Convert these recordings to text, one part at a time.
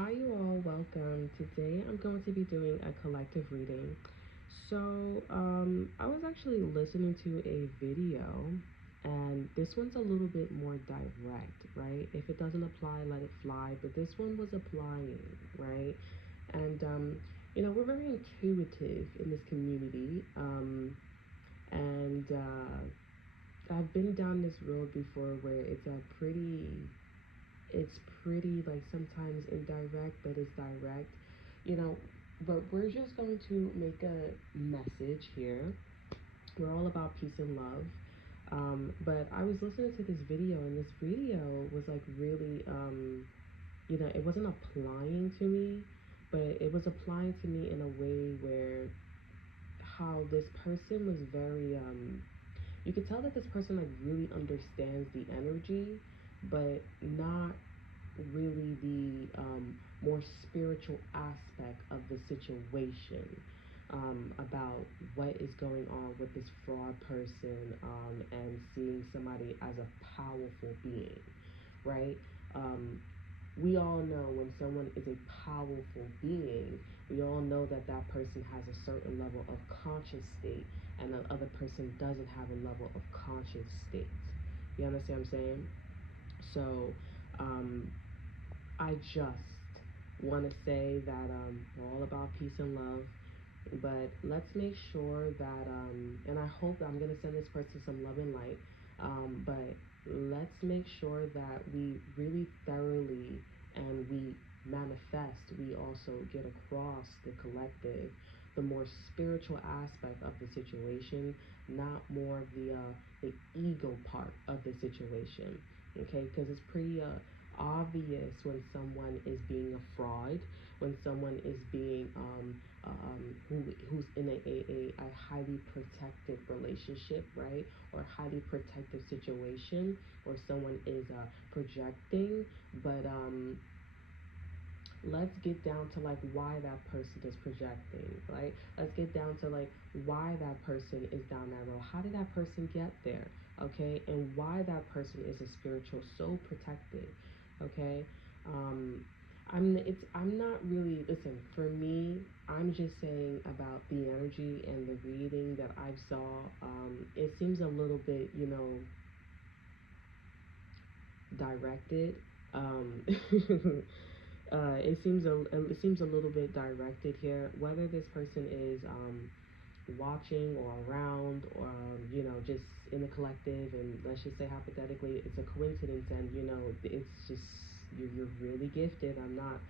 Hi, you all. Welcome. Today I'm going to be doing a collective reading. I was actually listening to a video, and this one's a little bit more direct, right? If it doesn't apply, let it fly. But this one was applying, right? And, we're very intuitive in this community. I've been down this road before where it's pretty like sometimes indirect, but it's direct, you know. But we're just going to make a message here. We're all about peace and love. But I was listening to this video, and this video was like really, it wasn't applying to me, but it was applying to me in a way where how this person was very, you could tell that this person like really understands the energy, but not really the more spiritual aspect of the situation, about what is going on with this fraud person, and seeing somebody as a powerful being, right? Um, we all know when someone is a powerful being, we all know that that person has a certain level of conscious state, and the other person doesn't have a level of conscious state. You understand what I'm saying? So, um, I just want to say that we're all about peace and love, but let's make sure that, and I hope that I'm going to send this person some love and light, but let's make sure that we really thoroughly and we manifest, we also get across the collective, the more spiritual aspect of the situation, not more of the ego part of the situation, okay? Because it's pretty obvious when someone is being a fraud, when someone is being who's in a highly protected relationship, right, or highly protective situation, or someone is projecting. But let's get down to like why that person is projecting, right? Let's get down to like why that person is down that road. How did that person get there? Okay, and why that person is a spiritual so protected. Okay, um, I'm not really, listen, for me, I'm just saying about the energy and the reading that I saw. It seems a little bit, directed. Um, it seems a little bit directed here. Whether this person is watching or around, or just in the collective, and let's just say hypothetically it's a coincidence, and it's just you're really gifted. I'm not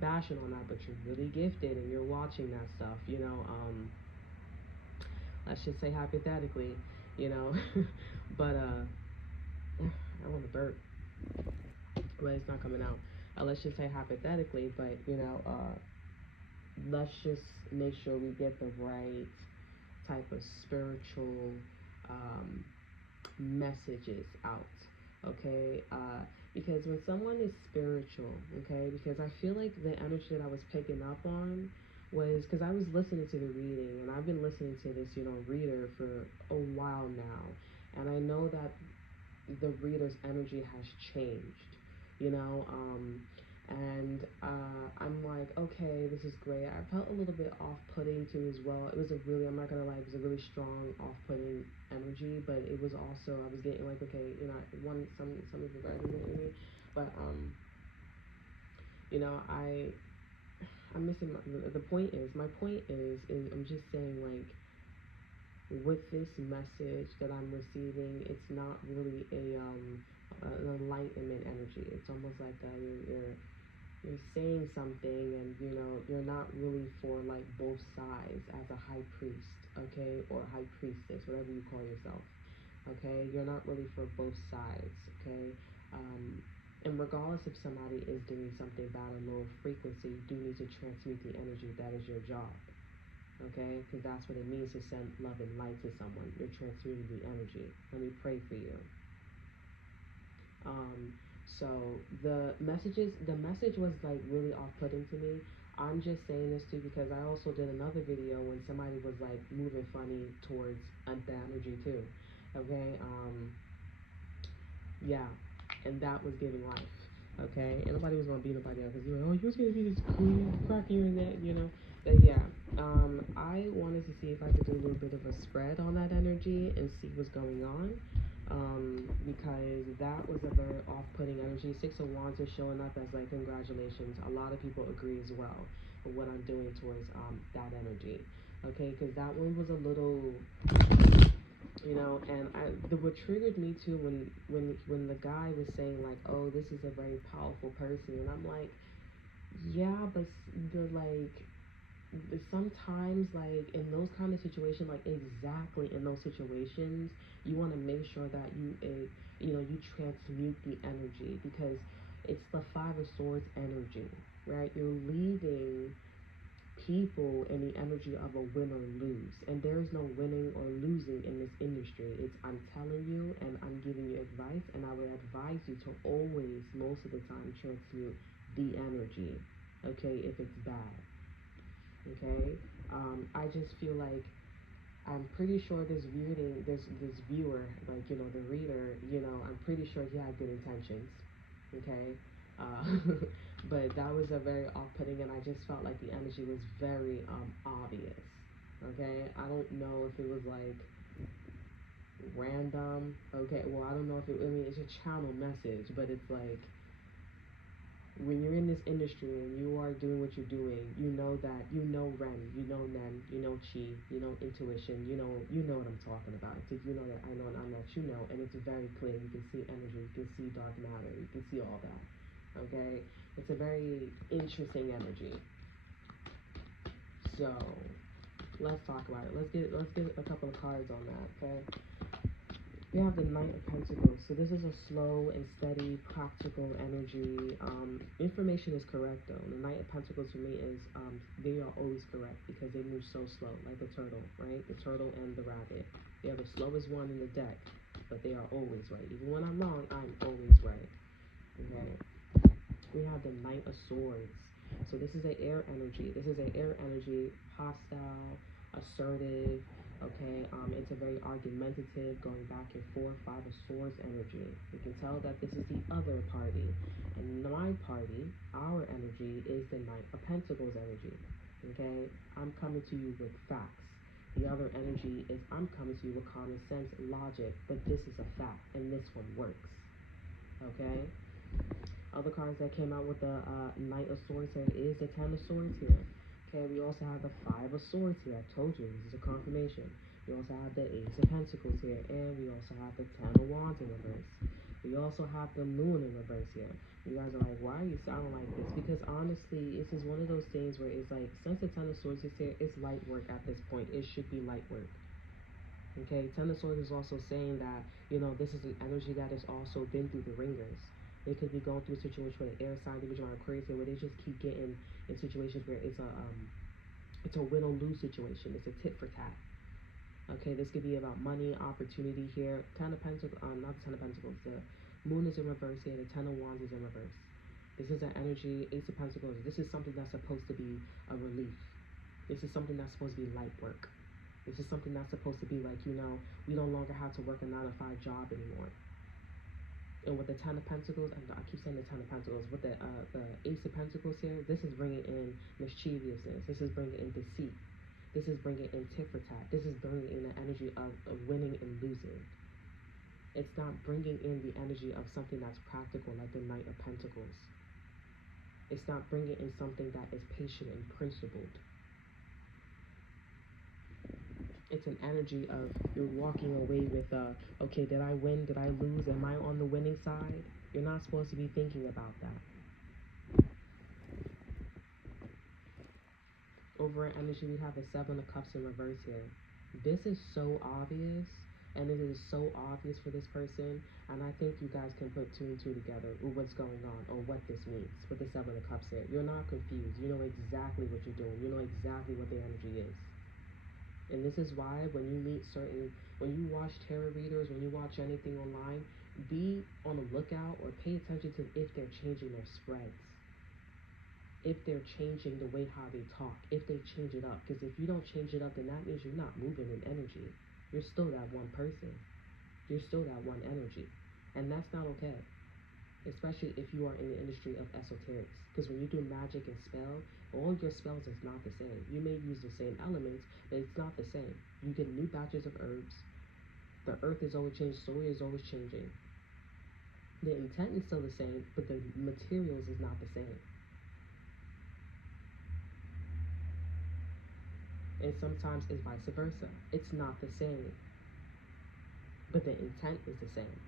bashing on that, but you're really gifted and you're watching that stuff. Let's just say hypothetically, you know. But I want to burp, but it's not coming out. Let's just say hypothetically, but let's just make sure we get the right type of spiritual um, messages out, okay? Because when someone is spiritual, okay, because I feel like the energy that I was picking up on was because I was listening to the reading, and I've been listening to this, reader for a while now, and I know that the reader's energy has changed, you know, I'm like, okay, this is great. I felt a little bit off-putting too as well. It was a really, I'm not gonna lie, it was a really strong off-putting energy, but it was also, I was getting like, okay, some of it resonated with me, but I'm missing the point is, my point is I'm just saying, like, with this message that I'm receiving, it's not really an enlightenment energy. It's almost like you're saying something, and you're not really for like both sides as a high priest, okay, or high priestess, whatever you call yourself, okay. You're not really for both sides, okay. And regardless if somebody is doing something bad or low frequency, you do need to transmute the energy. That is your job, okay? Because that's what it means to send love and light to someone. You're transmuting the energy. Let me pray for you. So the message was like really off-putting to me. I'm just saying this too because I also did another video when somebody was like moving funny towards the energy too. Okay, yeah, and that was giving life. Okay, and nobody was gonna beat nobody up because you were, oh, you was gonna be this queen, cracking your neck, you know. But yeah, I wanted to see if I could do a little bit of a spread on that energy and see what's going on. Because that was a very off-putting energy. Six of Wands is showing up as like congratulations. A lot of people agree as well with what I'm doing towards that energy. Okay, because that one was a little, you know, and what triggered me too when the guy was saying like, oh, this is a very powerful person, and I'm like, yeah, but the like sometimes like in those kind of situations, like exactly in those situations, you want to make sure that you know, you transmute the energy, because it's the Five of Swords energy, right? You're leaving people in the energy of a win or lose, and there is no winning or losing in this industry. It's, I'm telling you and I'm giving you advice, and I would advise you to always, most of the time, transmute the energy, okay, if it's bad. Okay, I just feel like I'm pretty sure this viewer, like, you know, the reader, you know, I'm pretty sure he had good intentions. Okay, uh, but that was a very off-putting, and I just felt like the energy was very obvious. Okay, I don't know if it was like random. Okay, well, I don't know if it. I mean, it's a channel message, but it's like when you're in this industry and you are doing what you're doing, you know that you know Ren, you know Nen, you know Chi, you know intuition, you know what I'm talking about. It's like, you know that I know and I'm that you know, and it's very clear. You can see energy, you can see dark matter, you can see all that. Okay, it's a very interesting energy. So let's talk about it. Let's get a couple of cards on that. Okay, we have the Knight of Pentacles. So this is a slow and steady, practical energy. Information is correct though. The Knight of Pentacles for me is they are always correct because they move so slow, like the turtle, right? The turtle and the rabbit. They are the slowest one in the deck, but they are always right. Even when I'm wrong, I'm always right. Okay. We have the Knight of Swords. So this is an air energy. This is an air energy, hostile, assertive. Okay, it's a very argumentative, going back and forth. Five of Swords energy. You can tell that this is the other party, and my party, our energy, is the Knight of Pentacles energy. Okay, I'm coming to you with facts. The other energy is I'm coming to you with common sense, logic, but this is a fact, and this one works. Okay. Other cards that came out with the Knight of Swords here is the Ten of Swords here. Okay, we also have the Five of Swords here. I told you, this is a confirmation. We also have the Ace of Pentacles here, and we also have the Ten of Wands in reverse. We also have the Moon in reverse here. You guys are like, why are you sounding like this? Because honestly, this is one of those things where it's like, since the Ten of Swords is here, it's light work at this point. It should be light work. Okay, Ten of Swords is also saying that, you know, this is an energy that has also been through the ringers. They could be going through a situation where the air sign, Division or Aquarius, where they just keep getting in situations where it's a win or lose situation. It's a tit for tat. Okay, this could be about money, opportunity here. Ten of Pentacles, not the Ten of Pentacles. The Moon is in reverse here. The Ten of Wands is in reverse. This is an energy. Ace of Pentacles. This is something that's supposed to be a relief. This is something that's supposed to be light work. This is something that's supposed to be like, you know, we no longer have to work a 9 to 5 job anymore. And with the Ten of Pentacles, and I keep saying the Ten of Pentacles, with the Ace of Pentacles here, this is bringing in mischievousness. This is bringing in deceit. This is bringing in tit for tat. This is bringing in the energy of winning and losing. It's not bringing in the energy of something that's practical, like the Knight of Pentacles. It's not bringing in something that is patient and principled. It's an energy of you're walking away with okay, did I win, did I lose, am I on the winning side? You're not supposed to be thinking about that. Over energy, we have the Seven of Cups in reverse here. This is so obvious, and it is so obvious for this person, and I think you guys can put two and two together with what's going on or what this means with the Seven of Cups here. You're not confused. You know exactly what you're doing. You know exactly what the energy is. And this is why when you meet when you watch tarot readers, when you watch anything online, be on the lookout or pay attention to if they're changing their spreads, if they're changing the way how they talk, if they change it up. Because if you don't change it up, then that means you're not moving in energy. You're still that one person. You're still that one energy. And that's not okay. especially if you are in the industry of esoterics. Because when you do magic and spell, all your spells is not the same. You may use the same elements, but it's not the same. You get new batches of herbs. The earth is always changing, soil is always changing. The intent is still the same, but the materials is not the same. And sometimes it's vice versa. It's not the same, but the intent is the same.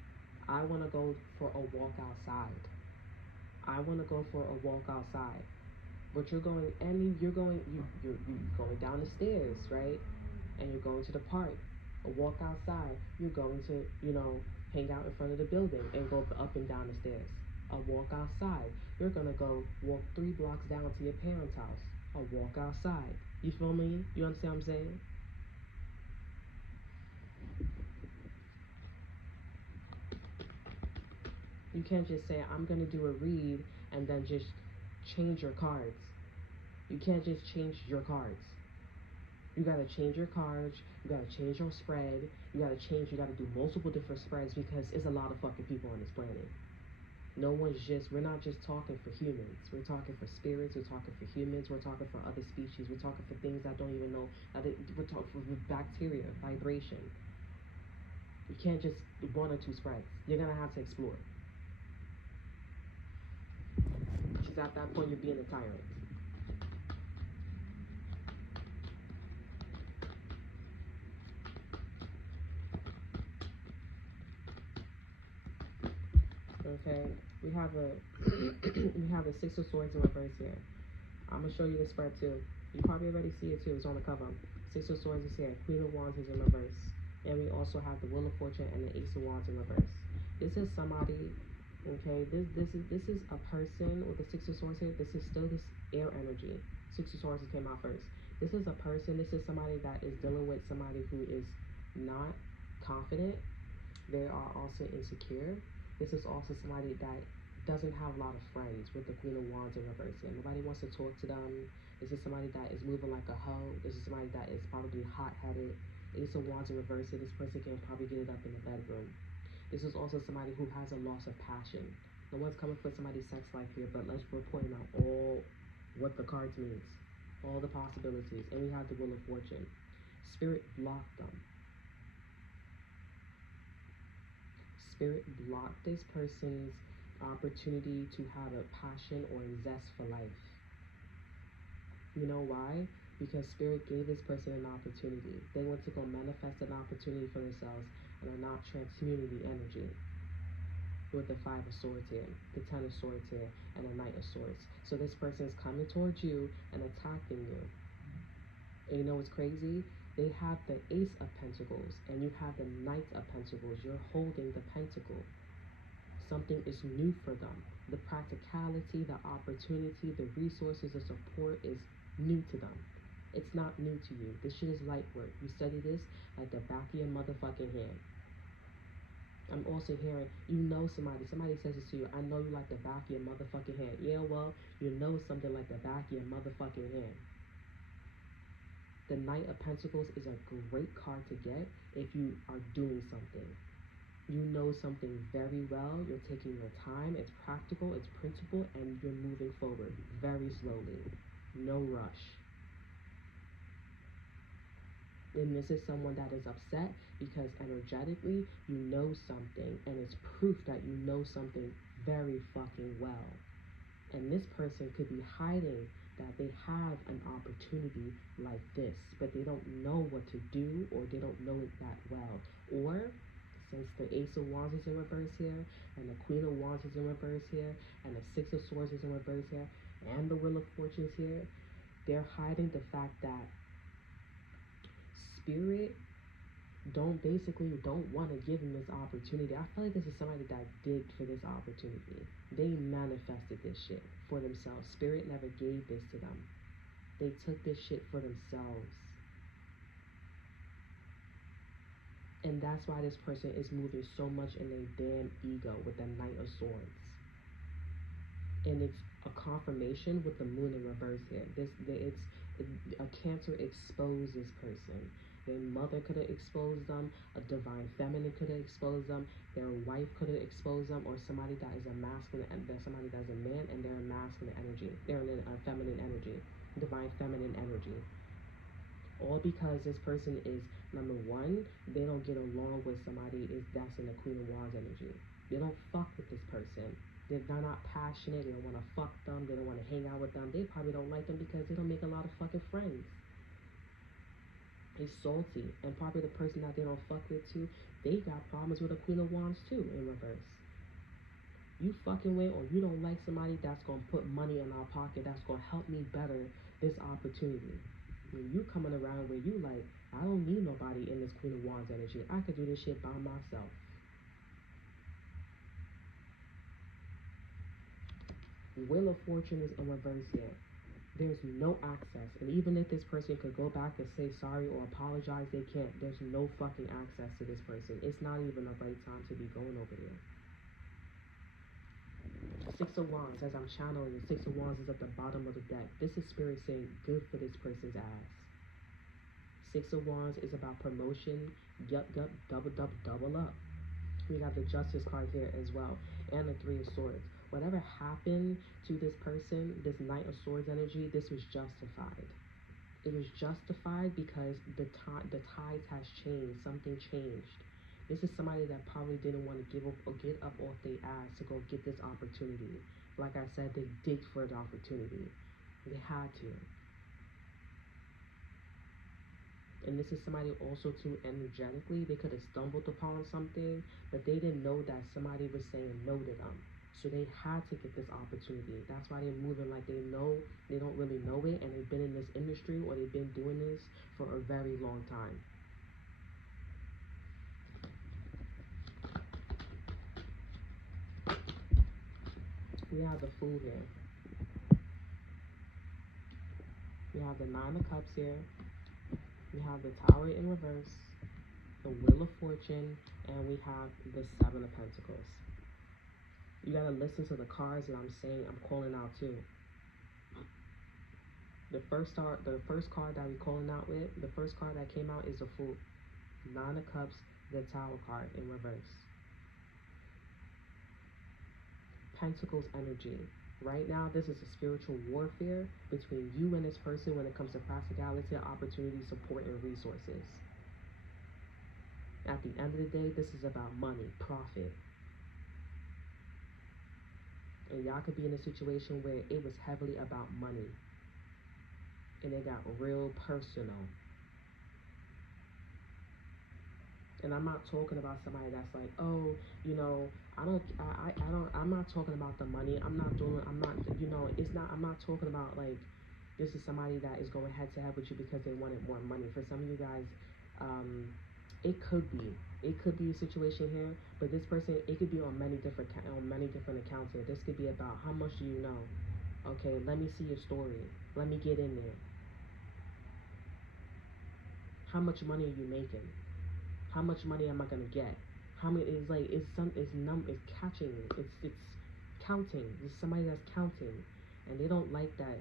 I want to go for a walk outside. I want to go for a walk outside. But you're going you're going down the stairs, right? And you're going to the park. A walk outside, you're going to, hang out in front of the building and go up and down the stairs. A walk outside, you're gonna go walk 3 blocks down to your parents' house. A walk outside. You feel me? You understand what I'm saying? You can't just say, I'm gonna do a read and then just change your cards. You can't just change your cards. You gotta change your cards, you gotta change your spread, you gotta do multiple different spreads because it's a lot of fucking people on this planet. We're not just talking for humans. We're talking for spirits, we're talking for humans, we're talking for other species, we're talking for things that don't even know, we're talking for bacteria, vibration. You can't just do 1 or 2 spreads. You're gonna have to explore. Because at that point, you're being a tyrant. Okay, we have a we have a 6 of Swords in reverse here. I'm gonna show you the spread too. You probably already see it too. It's on the cover. 6 of Swords is here. Queen of Wands is in reverse, and we also have the Wheel of Fortune and the Ace of Wands in reverse. This is somebody. Okay, this is a person with the 6 of Swords here. This is still this air energy. 6 of Swords came out first. This is a person. This is somebody that is dealing with somebody who is not confident. They are also insecure. This is also somebody that doesn't have a lot of friends with the Queen of Wands in reverse here. Nobody wants to talk to them. This is somebody that is moving like a hoe. This is somebody that is probably hot-headed. Ace of Wands in reverse here. This person can probably get it up in the bedroom. This is also somebody who has a loss of passion. No one's coming for somebody's sex life here, but we're pointing out all what the cards means, all the possibilities, and we have the Wheel of Fortune. Spirit blocked them. Spirit blocked this person's opportunity to have a passion or a zest for life. You know why? Because Spirit gave this person an opportunity. They went to go manifest an opportunity for themselves and are not transmuting the energy with the 5 of Swords here, the 10 of Swords here, and the Knight of Swords. So this person is coming towards you and attacking you. And you know what's crazy? They have the Ace of Pentacles and you have the Knight of Pentacles. You're holding the pentacle. Something is new for them. The practicality, the opportunity, the resources, the support is new to them. It's not new to you. This shit is light work. You study this like the back of your motherfucking hand. I'm also hearing, somebody says this to you, I know you like the back of your motherfucking hand. Yeah, well, you know something like the back of your motherfucking hand. The Knight of Pentacles is a great card to get if you are doing something. You know something very well, you're taking your time, it's practical, it's principle, and you're moving forward very slowly. No rush. And this is someone that is upset because energetically you know something, and it's proof that you know something very fucking well. And this person could be hiding that they have an opportunity like this, but they don't know what to do, or they don't know it that well. Or since the Ace of Wands is in reverse here, and the Queen of Wands is in reverse here, and the 6 of Swords is in reverse here, and the Wheel of Fortune is here, they're hiding the fact that Spirit don't want to give them this opportunity. I feel like this is somebody that digged for this opportunity. They manifested this shit for themselves. Spirit never gave this to them. They took this shit for themselves. And that's why this person is moving so much in their damn ego with the Knight of Swords. And it's a confirmation with the Moon in reverse here. A Cancer exposed this person. Their mother could have exposed them. A divine feminine could have exposed them. Their wife could have exposed them, or somebody that is a masculine, and there's somebody that's a man, and they're a masculine energy. They're in a feminine energy, divine feminine energy. All because this person is, number one, they don't get along with somebody that's in the Queen of Wands energy. They don't fuck with this person. They're not passionate. They don't want to fuck them. They don't want to hang out with them. They probably don't like them because they don't make a lot of fucking friends. They're salty. And probably the person that they don't fuck with too, they got problems with the Queen of Wands too in reverse. You fucking with, or you don't like somebody that's going to put money in our pocket, that's going to help me better this opportunity. When you coming around where you like, I don't need nobody in this Queen of Wands energy. I could do this shit by myself. Wheel of Fortune is in reverse here. There's no access. And even if this person could go back and say sorry or apologize, they can't. There's no fucking access to this person. It's not even the right time to be going over there. Six of Wands, as I'm channeling, Six of Wands is at the bottom of the deck. This is Spirit saying good for this person's ass. Six of Wands is about promotion. Yup, double up. We got the Justice card here as well, and the Three of Swords. Whatever happened to this person, this Knight of Swords energy, this was justified. It was justified because the tides has changed. Something changed. This is somebody that probably didn't want to get up off their ass to go get this opportunity. Like I said, they digged for the opportunity. They had to. And this is somebody also too, energetically, they could have stumbled upon something, but they didn't know that somebody was saying no to them. So they had to get this opportunity. That's why they're moving like they know, they don't really know it, and they've been in this industry, or they've been doing this for a very long time. We have the Fool here. We have the Nine of Cups here. We have the Tower in reverse, the Wheel of Fortune, and we have the Seven of Pentacles. You gotta listen to the cards that I'm saying, I'm calling out too. The first card that we're calling out with, the first card that came out is the Fool. Nine of Cups, the Tower card in reverse. Pentacles energy. Right now, this is a spiritual warfare between you and this person when it comes to practicality, opportunity, support, and resources. At the end of the day, this is about money, profit. And y'all could be in a situation where it was heavily about money. And it got real personal. And I'm not talking about somebody that's like, oh, you know, I'm not talking about the money. I'm not, you know, I'm not talking about like, this is somebody that is going head to head with you because they wanted more money. For some of you guys, it could be a situation here, but this person, it could be on many different accounts here. This could be about how much do you know? Okay, let me see your story. Let me get in there. How much money are you making? How much money am I gonna get? How many? It's like it's catching. It's counting. It's somebody that's counting, and they don't like that.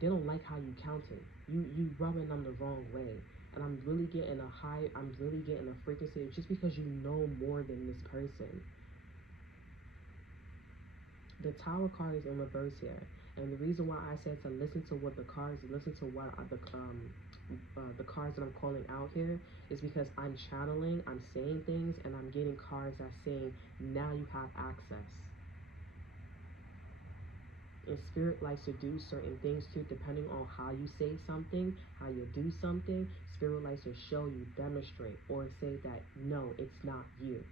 They don't like how you counting. You rubbing them the wrong way. And I'm really getting a frequency just because you know more than this person. The Tower card is in reverse here, and the reason why I said to listen to what the cards, listen to what the cards that I'm calling out here is because I'm channeling, I'm saying things, and I'm getting cards that saying now you have access. And Spirit likes to do certain things too, depending on how you say something, how you do something. Spirit likes to show you, demonstrate, or say that no, it's not you.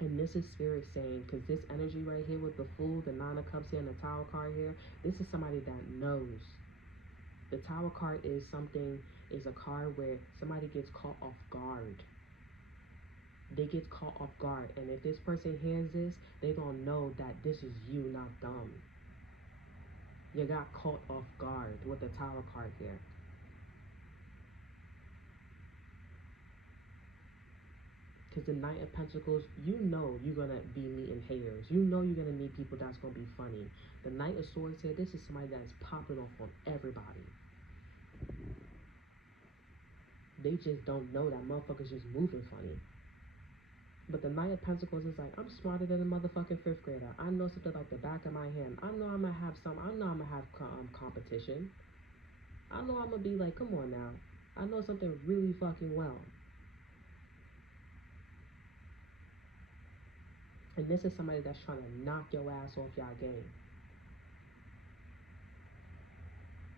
And this is Spirit saying, because this energy right here with the Fool, the Nine of Cups here, and the Tower card here, this is somebody that knows. The Tower card is a card where somebody gets caught off guard. They get caught off guard. And if this person hears this, they're going to know that this is you, not them. You got caught off guard with the Tower card here. Because the Knight of Pentacles, you know you're going to be meeting haters. You know you're going to meet people that's going to be funny. The Knight of Swords here, this is somebody that is popping off on everybody. They just don't know that motherfuckers just moving funny. But the Knight of Pentacles is like, I'm smarter than a motherfucking fifth grader. I know something like the back of my hand. I know I'm gonna have some. I know I'm gonna have competition. I know I'm gonna be like, come on now. I know something really fucking well. And this is somebody that's trying to knock your ass off y'all game.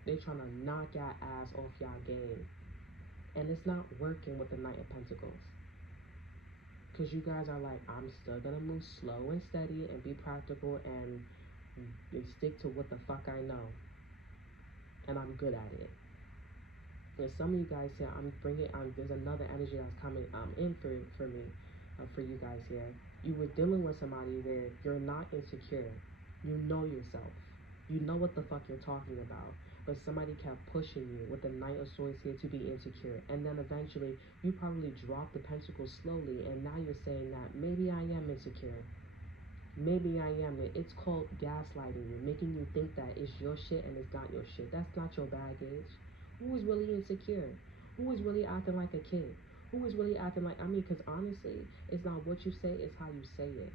They trying to knock your ass off y'all game. And it's not working with the Knight of Pentacles. Because you guys are like, I'm still gonna move slow and steady and be practical and stick to what the fuck I know. And I'm good at it. And some of you guys here, there's another energy that's coming in for me, for you guys here. You were dealing with somebody where you're not insecure. You know yourself. You know what the fuck you're talking about. But somebody kept pushing you with the Knight of Swords here to be insecure. And then eventually, you probably dropped the pentacles slowly. And now you're saying that maybe I am insecure. Maybe I am. It's called gaslighting you. Making you think that it's your shit and it's not your shit. That's not your baggage. Who is really insecure? Who is really acting like a kid? Who is really acting like, because honestly, it's not what you say, it's how you say it.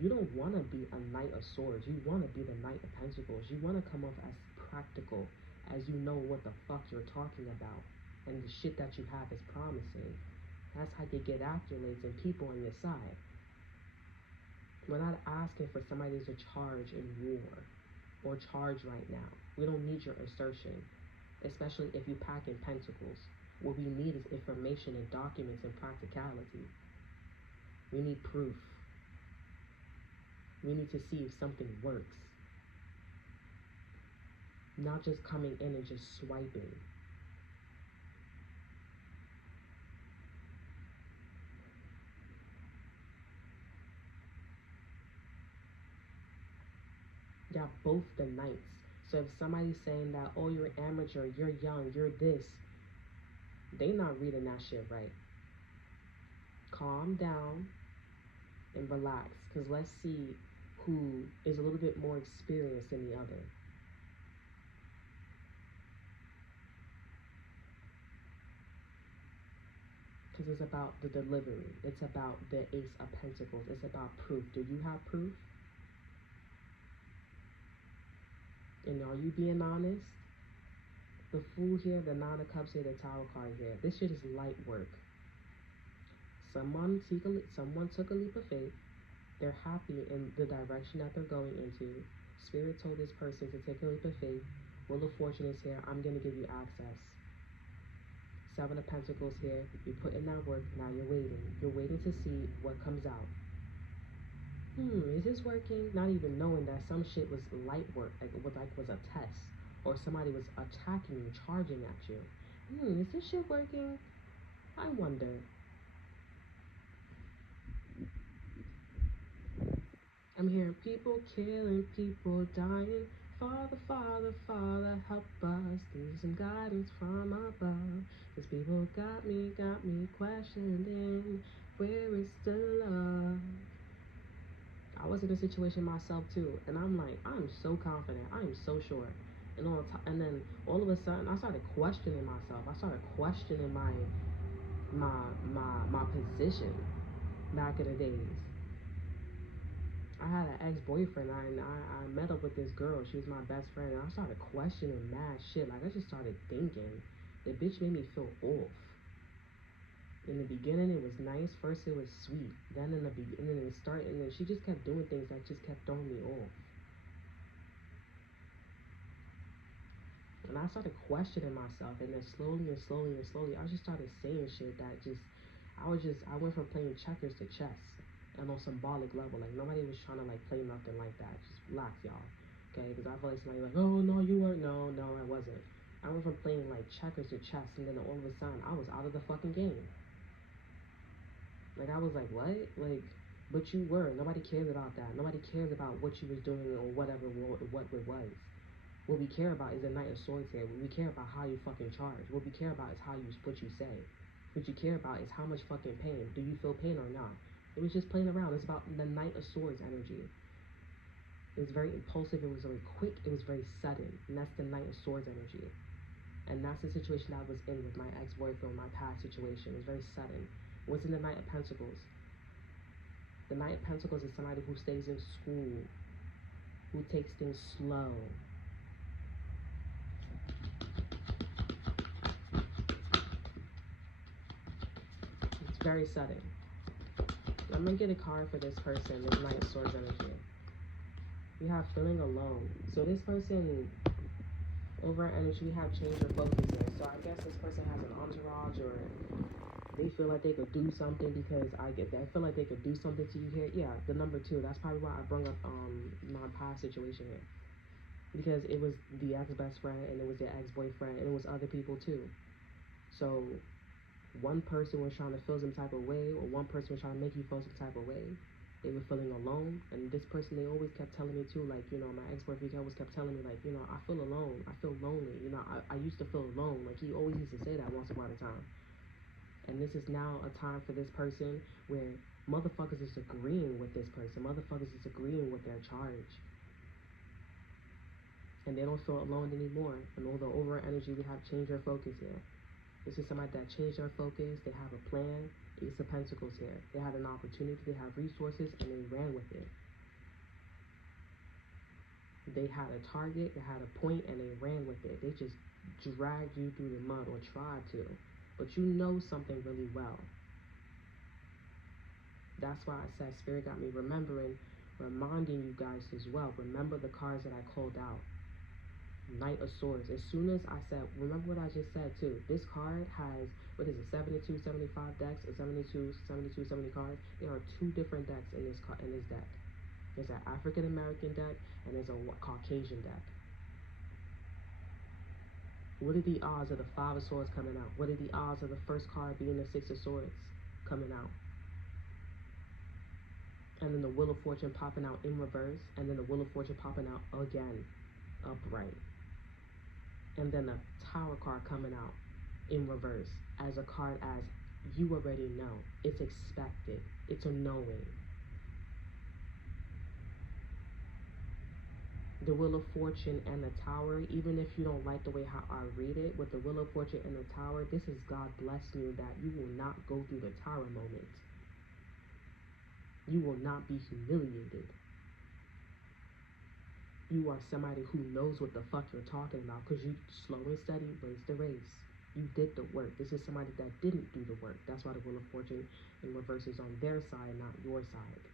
You don't want to be a Knight of Swords. You want to be the Knight of Pentacles. You want to come off as practical, as you know what the fuck you're talking about. And the shit that you have is promising. That's how you get accolades and people on your side. We're not asking for somebody to charge in war or charge right now. We don't need your assertion, especially if you pack in pentacles. What we need is information and documents and practicality. We need proof. We need to see if something works. Not just coming in and just swiping. Yeah, both the Knights. So if somebody's saying that, oh, you're amateur, you're young, you're this, they not reading that shit right. Calm down and relax, because let's see who is a little bit more experienced than the other. Because it's about the delivery. It's about the Ace of Pentacles. It's about proof. Do you have proof? And are you being honest? The Fool here, the Nine of Cups here, the Tower card here. This shit is light work. Someone took a leap of faith. They're happy in the direction that they're going into. Spirit told this person to take a leap of faith. Wheel of Fortune is here. I'm going to give you access. Seven of Pentacles here. You put in that work. Now you're waiting. You're waiting to see what comes out. Is this working? Not even knowing that some shit was light work, was a test, or somebody was attacking you, charging at you. Is this shit working? I wonder. I'm hearing people killing, people dying. Father, Father, Father, help us. Need some guidance from above. Cause people got me questioning. Where is the love? I was in a situation myself too, and I'm like, I'm so confident, I'm so sure, and then all of a sudden, I started questioning myself. I started questioning my position back in the days. I had an ex-boyfriend, and I met up with this girl. She was my best friend, and I started questioning mad shit. Like, I just started thinking, the bitch made me feel off. In the beginning, it was nice. First, it was sweet. Then in the beginning, it started, and then she just kept doing things that just kept throwing me off. And I started questioning myself, and then slowly, I just started saying shit that I went from playing checkers to chess, and on symbolic level. Like, nobody was trying to, like, play nothing like that. Just relax, y'all. Okay? Because I feel like somebody like, oh, no, you weren't. No, I wasn't. I went from playing, like, checkers to chess, and then all of a sudden, I was out of the fucking game. Like, I was like, what? Like, but you were. Nobody cares about that. Nobody cares about what you was doing or whatever, what it was. What we care about is the Knight of Swords here. What we care about how you fucking charge. What we care about is what you say. What you care about is how much fucking pain. Do you feel pain or not? It was just playing around. It's about the Knight of Swords energy. It was very impulsive. It was very quick. It was very sudden. And that's the Knight of Swords energy. And that's the situation I was in with my ex-boyfriend, my past situation. It was very sudden. It wasn't the Knight of Pentacles. The Knight of Pentacles is somebody who stays in school, who takes things slow. It's very sudden. I'm going to get a card for this person, this Knight of Swords energy. We have feeling alone. So this person, over energy, we have change of focus here. So I guess this person has an entourage, or they feel like they could do something, because I feel like they could do something to you here. Yeah, the number 2. That's probably why I brought up my past situation here. Because it was the ex-best friend, and it was their ex-boyfriend, and it was other people too. So one person was trying to feel some type of way, or one person was trying to make you feel some type of way. They were feeling alone, and this person, they always kept telling me too, like, you know, my ex-boyfriend always kept telling me, like, you know, I feel alone, I feel lonely, you know, I used to feel alone. Like, he always used to say that once upon a time. And this is now a time for this person where motherfuckers is agreeing with this person, motherfuckers is agreeing with their charge, and they don't feel alone anymore. And although over energy, we have changed their focus here. This is somebody that changed their focus. They have a plan. Ace of Pentacles here. They had an opportunity. They have resources, and they ran with it. They had a target. They had a point, and they ran with it. They just dragged you through the mud, or tried to. But you know something really well. That's why I said Spirit got me reminding you guys as well. Remember the cards that I called out. Knight of Swords. As soon as I said, remember what I just said too. This card has, what is it, 72, 75 decks, or 72, 70 cards. There are 2 different decks in this deck. There's an African American deck, and there's a Caucasian deck. What are the odds of the 5 of Swords coming out? What are the odds of the first card being the 6 of Swords coming out? And then the Wheel of Fortune popping out in reverse, and then the Wheel of Fortune popping out again, upright. And then a Tower card coming out in reverse as a card as you already know. It's expected. It's a knowing. The Wheel of Fortune and the Tower, even if you don't like the way how I read it, with the Wheel of Fortune and the Tower, this is God blessing you that you will not go through the Tower moment. You will not be humiliated. You are somebody who knows what the fuck you're talking about, because you slow and steady race the race. You did the work. This is somebody that didn't do the work. That's why the Wheel of Fortune in reverse is on their side, not your side.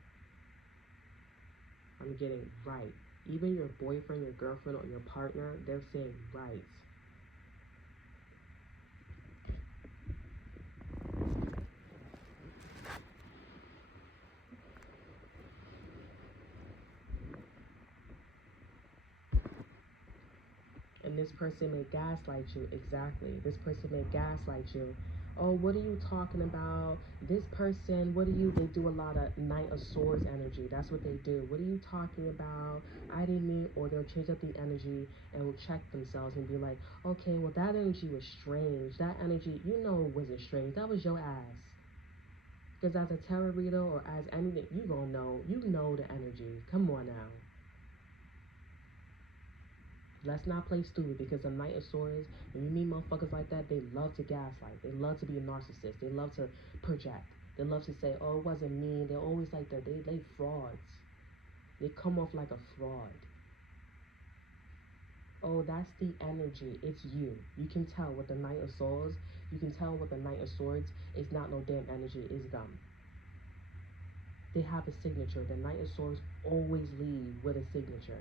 I'm getting right. Even your boyfriend, your girlfriend, or your partner, they're saying right. And this person may gaslight you. Exactly. This person may gaslight you. Oh, what are you talking about? This person, what do you, they do a lot of Knight of Swords energy. That's what they do. What are you talking about? I didn't mean, or they'll change up the energy and will check themselves and be like, okay, well, that energy was strange. That energy, you know, it wasn't strange. That was your ass. Because as a tarot reader, or as anything, you gonna know, you know the energy. Come on now. Let's not play stupid, because the Knight of Swords, when you meet motherfuckers like that, they love to gaslight. They love to be a narcissist. They love to project. They love to say, oh, it wasn't me. They're always like that. They frauds. They come off like a fraud. Oh, that's the energy. It's you. You can tell with the Knight of Swords. You can tell with the Knight of Swords, it's not no damn energy. It's them. They have a signature. The Knight of Swords always leave with a signature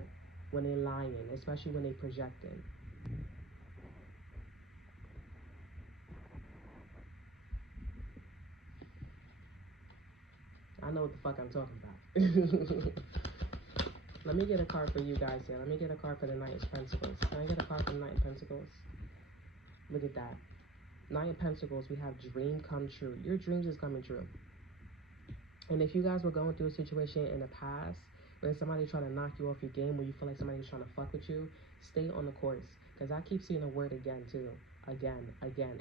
when they're lying, especially when they're projecting. I know what the fuck I'm talking about. Let me get a card for you guys here. Let me get a card for the Knight of Pentacles. Can I get a card for the Knight of Pentacles? Look at that. Knight of Pentacles, we have dream come true. Your dreams is coming true. And if you guys were going through a situation in the past where somebody's trying to knock you off your game, where you feel like somebody's trying to fuck with you, stay on the course. Because I keep seeing the word again, too. Again,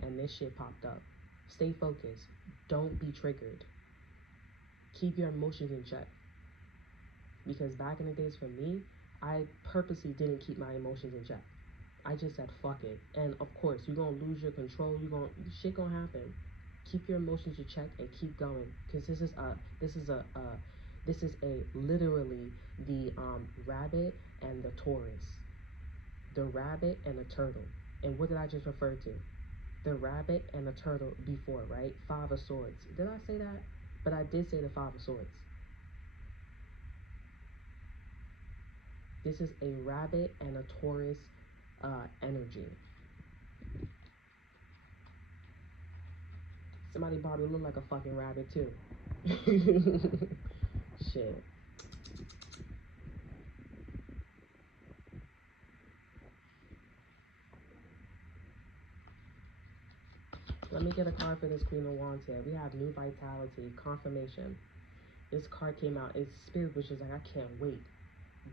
and this shit popped up. Stay focused. Don't be triggered. Keep your emotions in check. Because back in the days for me, I purposely didn't keep my emotions in check. I just said fuck it. And of course, you're gonna lose your control. You're gonna shit gonna happen. Keep your emotions in check and keep going. Cause this is a literally the rabbit and the Taurus, the rabbit and the turtle. And what did I just refer to? The rabbit and the turtle before, right? Five of Swords. Did I say that? But I did say the Five of Swords. This is a rabbit and a Taurus energy. Somebody probably look like a fucking rabbit too. Shit. Let me get a card for this Queen of Wands here. We have new vitality, confirmation. This card came out. It's spirit, which is like, I can't wait.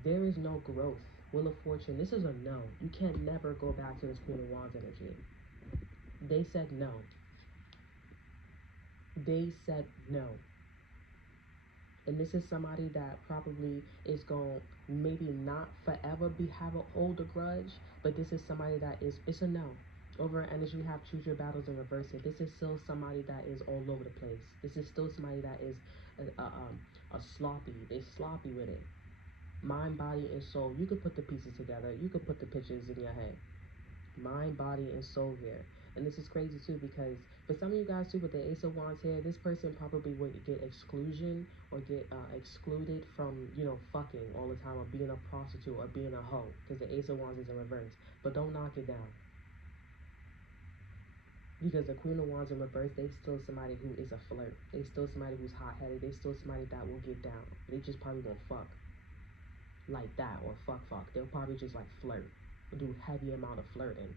There is no growth. Wheel of Fortune. This is a no. You can't never go back to this Queen of Wands energy. They said no. They said no. And this is somebody that probably is going to maybe not forever have a hold a grudge, but this is somebody that is, it's a no. Over energy, we have choose your battles and reverse it. This is still somebody that is all over the place. This is still somebody that is a sloppy. They're sloppy with it. Mind, body, and soul. You could put the pieces together. You could put the pictures in your head. Mind, body, and soul here. And this is crazy too, because for some of you guys too, with the Ace of Wands here, this person probably would get exclusion or get excluded from, you know, fucking all the time, or being a prostitute or being a hoe, because the Ace of Wands is in reverse. But don't knock it down, because the Queen of Wands in reverse, they still somebody who is a flirt. They still somebody who's hot-headed. They still somebody that will get down. They just probably won't fuck like that, or fuck. They'll probably just like flirt, do heavy amount of flirting.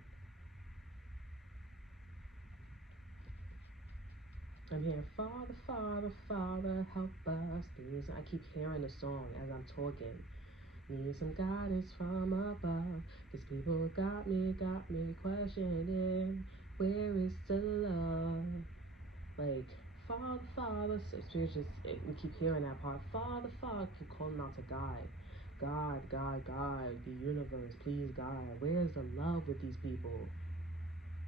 I'm hearing, Father, Father, Father, help us. I keep hearing the song as I'm talking. Need some guidance from above. Cause people got me questioning. Where is the love? Like, Father, Father. So it's just, we keep hearing that part. Father, Father. Keep calling out to God. God, the universe, please, God. Where's the love with these people?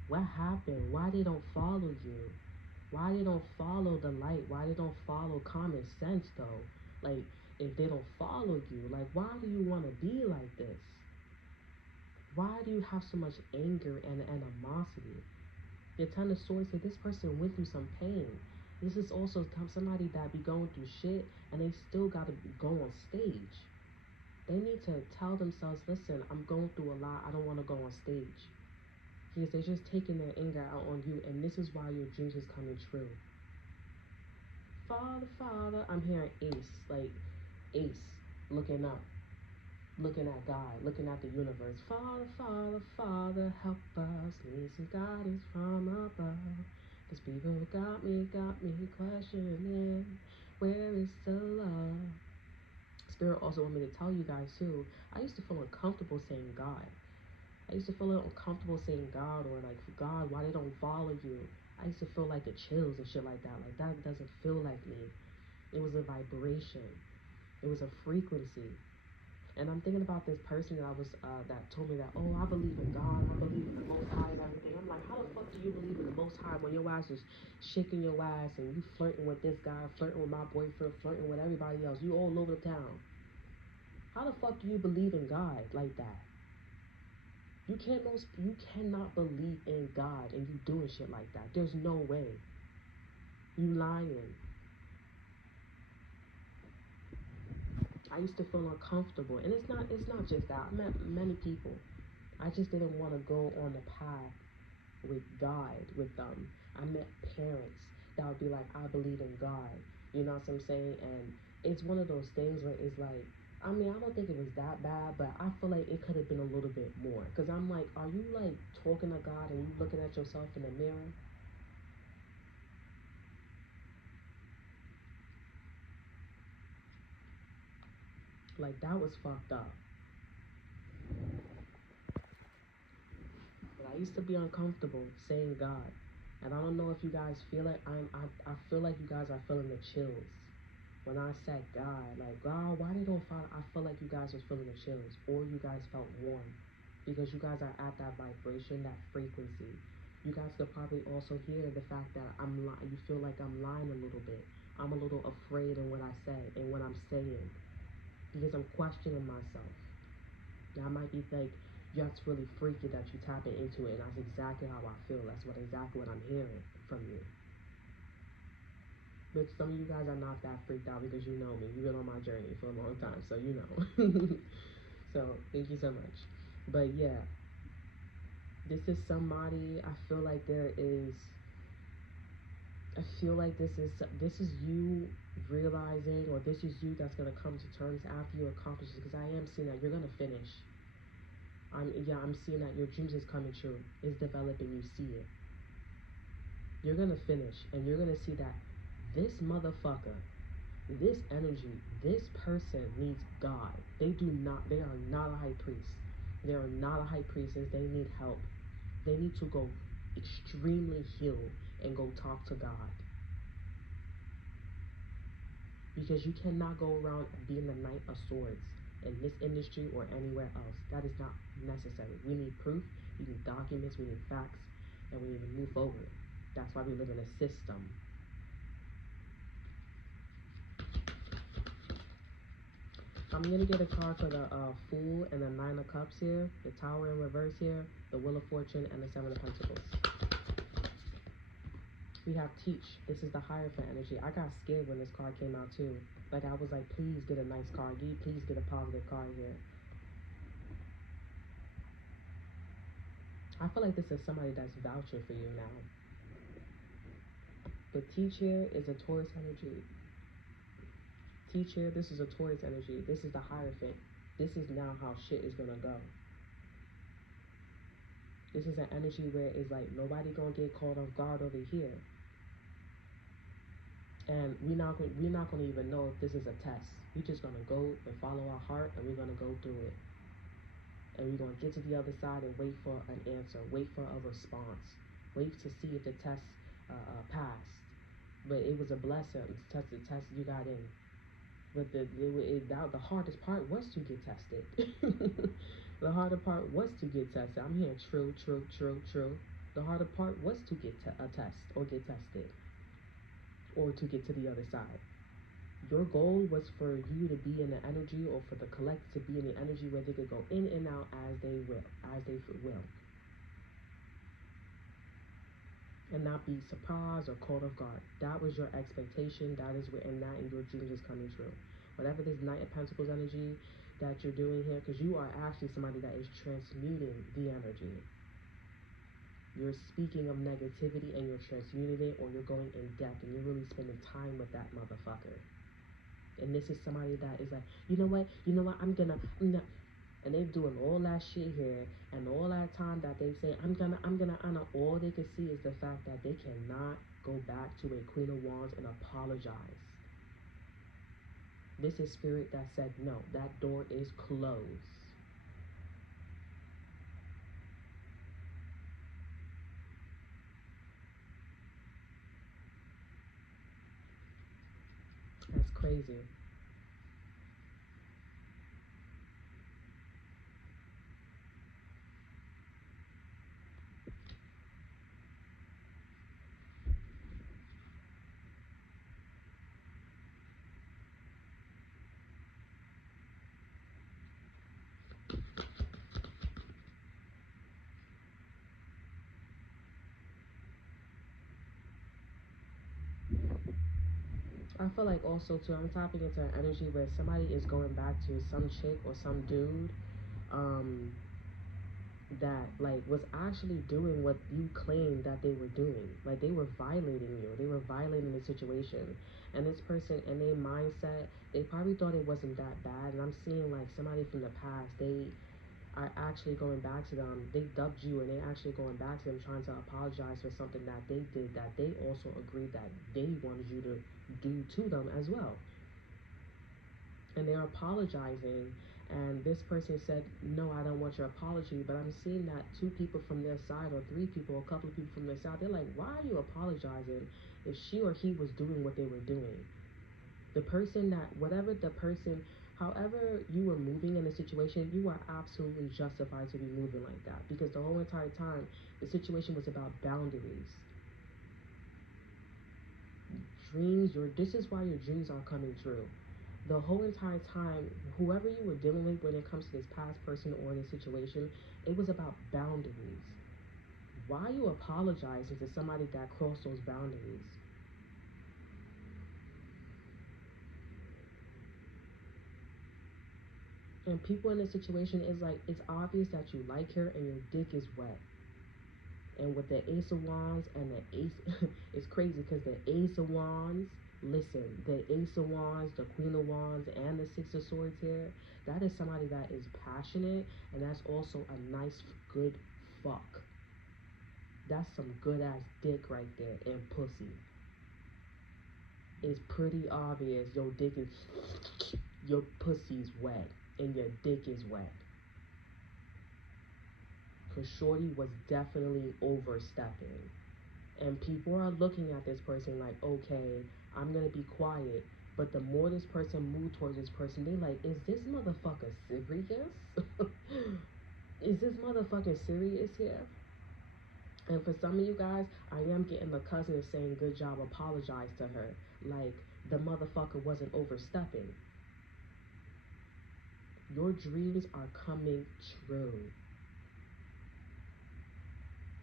What happened? Why they don't follow you? Why they don't follow the light? Why they don't follow common sense though? Like, if they don't follow you, like, why do you want to be like this? Why do you have so much anger and animosity? The Ten of Swords here, this person went through some pain. This is also somebody that be going through shit and they still got to go on stage. They need to tell themselves, listen, I'm going through a lot. I don't want to go on stage. Because they're just taking their anger out on you, and this is why your dreams is coming true. Father, Father, I'm hearing Ace, like Ace, looking up, looking at God, looking at the universe. Father, Father, Father, help us. Need some guidance from above. Cause people got me questioning. Where is the love? Spirit also want me to tell you guys too. I used to feel uncomfortable saying God. I used to feel uncomfortable saying God, or like, God, why they don't follow you? I used to feel like the chills and shit like that. Like, that doesn't feel like me. It was a vibration. It was a frequency. And I'm thinking about this person that that told me that, oh, I believe in God, I believe in the Most High and everything. I'm like, how the fuck do you believe in the Most High when your ass is shaking your ass and you flirting with this guy, flirting with my boyfriend, flirting with everybody else? You all over the town. How the fuck do you believe in God like that? You cannot believe in God and you doing shit like that. There's no way. You lying. I used to feel uncomfortable, and it's not just that. I met many people. I just didn't want to go on the path with God with them. I met parents that would be like, I believe in God. You know what I'm saying? And it's one of those things where it's like, I mean, I don't think it was that bad, but I feel like it could have been a little bit more. Because I'm like, are you like talking to God and you looking at yourself in the mirror? Like, that was fucked up. But I used to be uncomfortable saying God. And I don't know if you guys feel it. I feel like you guys are feeling the chills. When I said God, like, God, why they don't follow? I feel like you guys was feeling the chills, or you guys felt warm. because you guys are at that vibration, that frequency. You guys could probably also hear the fact that you feel like I'm lying a little bit. I'm a little afraid in what I say and what I'm saying because I'm questioning myself. That might be like, that's really freaky that you tapping into it, and that's exactly how I feel. That's exactly what I'm hearing from you. But some of you guys are not that freaked out because you know me. You've been on my journey for a long time, so you know. So thank you so much. But yeah, this is somebody. I feel like there is. I feel like this is you realizing, or this is you that's gonna come to terms after you accomplish it. Because I am seeing that you're gonna finish. I'm seeing that your dreams is coming true. It's developing. You see it. You're gonna finish, and you're gonna see that this motherfucker, this energy, this person needs God. They are not a high priest. They are not a high priestess. They need help. They need to go extremely heal and go talk to God. Because you cannot go around being the Knight of Swords in this industry or anywhere else. That is not necessary. We need proof, we need documents, we need facts, and we need to move forward. That's why we live in a system. I'm going to get a card for the Fool and the Nine of Cups here, the Tower in reverse here, the Wheel of Fortune, and the Seven of Pentacles. We have Teach. This is the Hierophant energy. I got scared when this card came out too. Like, I was like, please get a nice card. Please get a positive card here. I feel like this is somebody that's vouching for you now. But Teach here is a Taurus energy. Teach here, this is a Taurus energy. This is the Hierophant. This is now how shit is gonna go. This is an energy where it's like nobody gonna get caught off guard over here. And we're not gonna even know if this is a test. We're just gonna go and follow our heart, and we're gonna go through it. And we're gonna get to the other side and wait for an answer, wait for a response, wait to see if the test passed. But it was a blessing. The test you got in. But the hardest part was to get tested. The harder part was to get tested. I'm hearing true, true, true, true. The harder part was to get a test or get tested or to get to the other side. Your goal was for you to be in the energy, or for the collective to be in the energy where they could go in and out as they will, and not be surprised or caught off guard. That was your expectation. That is where, and that in your dreams is coming true. Whatever this Knight of Pentacles energy that you're doing here, because you are actually somebody that is transmuting the energy. You're speaking of negativity and you're transmuting it, or you're going in depth and you're really spending time with that motherfucker. And this is somebody that is like, you know what, I'm not, and they're doing all that shit here, and all that time that they say, I'm gonna, and all they can see is the fact that they cannot go back to a Queen of Wands and apologize. This is spirit that said, no, that door is closed. That's crazy. I feel like also too, I'm tapping into an energy where somebody is going back to some chick or some dude, that like was actually doing what you claimed that they were doing. Like, they were violating you. They were violating the situation. And this person, in their mindset, they probably thought it wasn't that bad. And I'm seeing like somebody from the past, they are actually going back to them. They dubbed you, and they actually going back to them trying to apologize for something that they did, that they also agreed that they wanted you to do to them as well. And they're apologizing, and this person said, no, I don't want your apology. But I'm seeing that two people from their side, or three people, a couple of people from their side, they're like, why are you apologizing if she or he was doing what they were doing? The person that, whatever the person, However you were moving in a situation, you are absolutely justified to be moving like that, because the whole entire time the situation was about boundaries. Dreams, your this is why your dreams are coming true. The whole entire time, whoever you were dealing with when it comes to this past person or this situation, it was about boundaries. Why are you apologizing to somebody that crossed those boundaries? And people in this situation is like, it's obvious that you like her and your dick is wet. And with the Ace of Wands and the Ace, it's crazy because the Ace of Wands, listen, the Ace of Wands, the Queen of Wands, and the Six of Swords here, that is somebody that is passionate, and that's also a nice, good fuck. That's some good ass dick right there and pussy. It's pretty obvious your dick is, your pussy's wet and your dick is wet. Because Shorty was definitely overstepping. And people are looking at this person like, okay, I'm gonna be quiet. But the more this person moved towards this person, they like, is this motherfucker serious? Is this motherfucker serious here? And for some of you guys, I am getting the cousin saying, good job, apologize to her. Like, the motherfucker wasn't overstepping. Your dreams are coming true.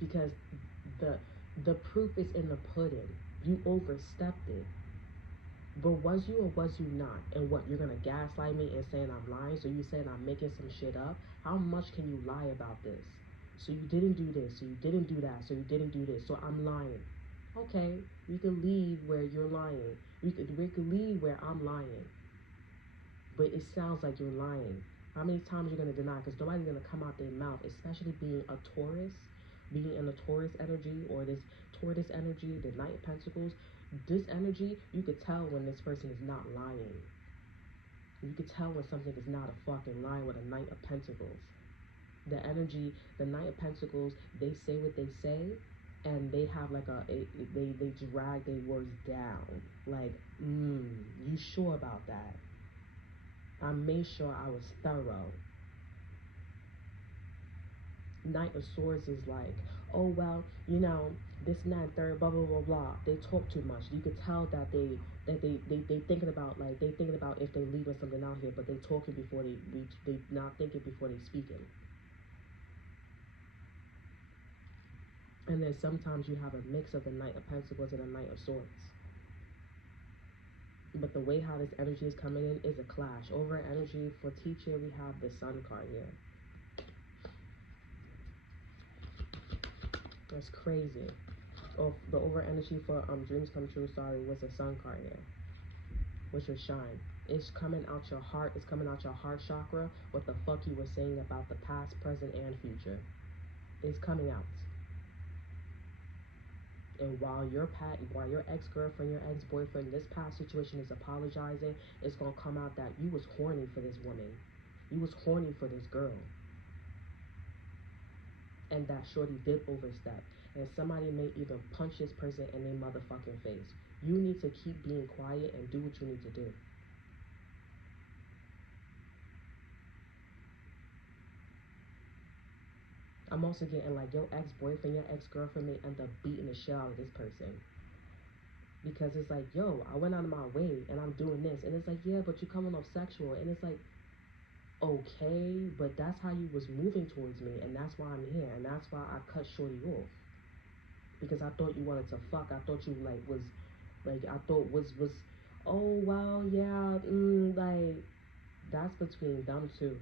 Because the the proof is in the pudding. You overstepped it. But was you or was you not? And what, you're gonna gaslight me and saying I'm lying? So you saying I'm making some shit up? How much can you lie about this? So you didn't do this, so you didn't do that, so you didn't do this, so I'm lying. Okay, we could leave where you're lying. We could leave where I'm lying. But it sounds like you're lying. How many times you're gonna deny? Because nobody's gonna come out their mouth, especially being a Taurus, being in a Taurus energy or this Taurus energy, the Knight of Pentacles. This energy, you could tell when this person is not lying. You could tell when something is not a fucking lie with a Knight of Pentacles. The energy, the Knight of Pentacles, they say what they say, and they have like they drag their words down. Like, you sure about that? I made sure I was thorough. Knight of Swords is like, oh well, this and that and third, blah blah blah blah. They talk too much. You could tell that they thinking about, like, they thinking about if they leaving something out here, but they talking before they not thinking before they speaking. And then sometimes you have a mix of the Knight of Pentacles and the Knight of Swords. But the way how this energy is coming in is a clash. Over energy for teacher, we have the Sun card here. That's crazy. Oh, the over energy for dreams come true, sorry, was the Sun card here, which was shine. It's coming out your heart. It's coming out your heart chakra. What the fuck you were saying about the past, present, and future is coming out. And while your ex-girlfriend, your ex-boyfriend, this past situation is apologizing, it's gonna come out that you was horny for this woman. You was horny for this girl. And that Shorty did overstep. And somebody may even punch this person in their motherfucking face. You need to keep being quiet and do what you need to do. I'm also getting like your ex-boyfriend, your ex-girlfriend may end up beating the shit out of this person. Because it's like, yo, I went out of my way and I'm doing this. And it's like, yeah, but you coming off sexual. And it's like, okay, but that's how you was moving towards me. And that's why I'm here. And that's why I cut Shorty off. Because I thought you wanted to fuck. I thought you I thought was, oh, well, yeah, like, that's between them two.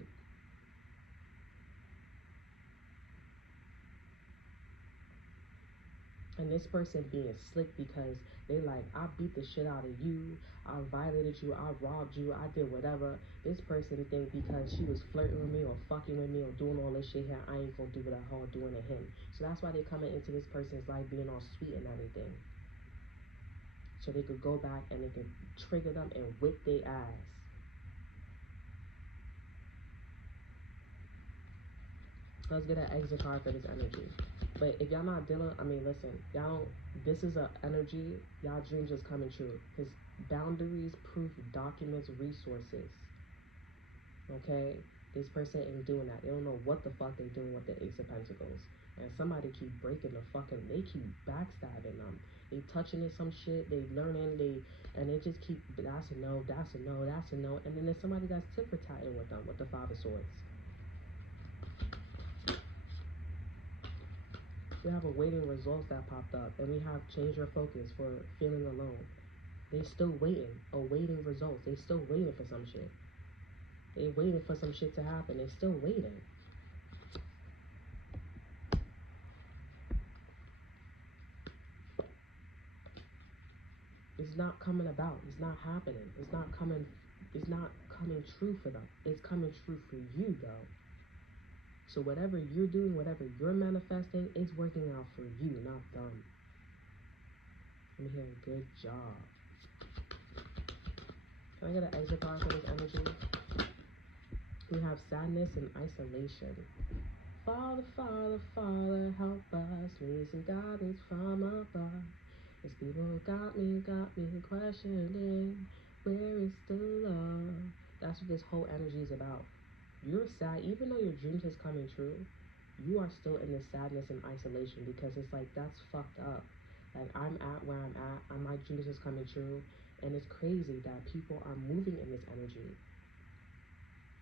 And this person being slick because they like, I beat the shit out of you, I violated you, I robbed you, I did whatever. This person think because she was flirting with me or fucking with me or doing all this shit here, I ain't gonna do what I hard doing to him. So that's why they coming into this person's life being all sweet and everything. So they could go back and they could trigger them and whip their ass. Let's get an exit card for this energy. But if y'all not dealing, I mean, listen, y'all don't, this is a energy, y'all dreams is coming true. Because boundaries, proof, documents, resources. Okay? This person ain't doing that. They don't know what the fuck they doing with the Ace of Pentacles. And somebody keep breaking the fucking, they keep backstabbing them. They touching it some shit, they learning, and they just keep, that's a no, that's a no, that's a no. And then there's somebody that's tit for tatting with them, with the Five of Swords. We have awaiting results that popped up, and we have change your focus for feeling alone. They still waiting, awaiting results. They still waiting for some shit. They waiting for some shit to happen. They still waiting. It's not coming about. It's not happening. It's not coming. It's not coming true for them. It's coming true for you though. So whatever you're doing, whatever you're manifesting, it's working out for you, not them. I'm hearing good job. Can I get an exit card for this energy? We have sadness and isolation. Father, Father, Father, help us. Need some guidance from above. These people got me questioning. Where is the love? That's what this whole energy is about. You're sad, even though your dreams is coming true, you are still in this sadness and isolation because it's like, that's fucked up. Like, I'm at where I'm at, and my dreams is coming true, and it's crazy that people are moving in this energy.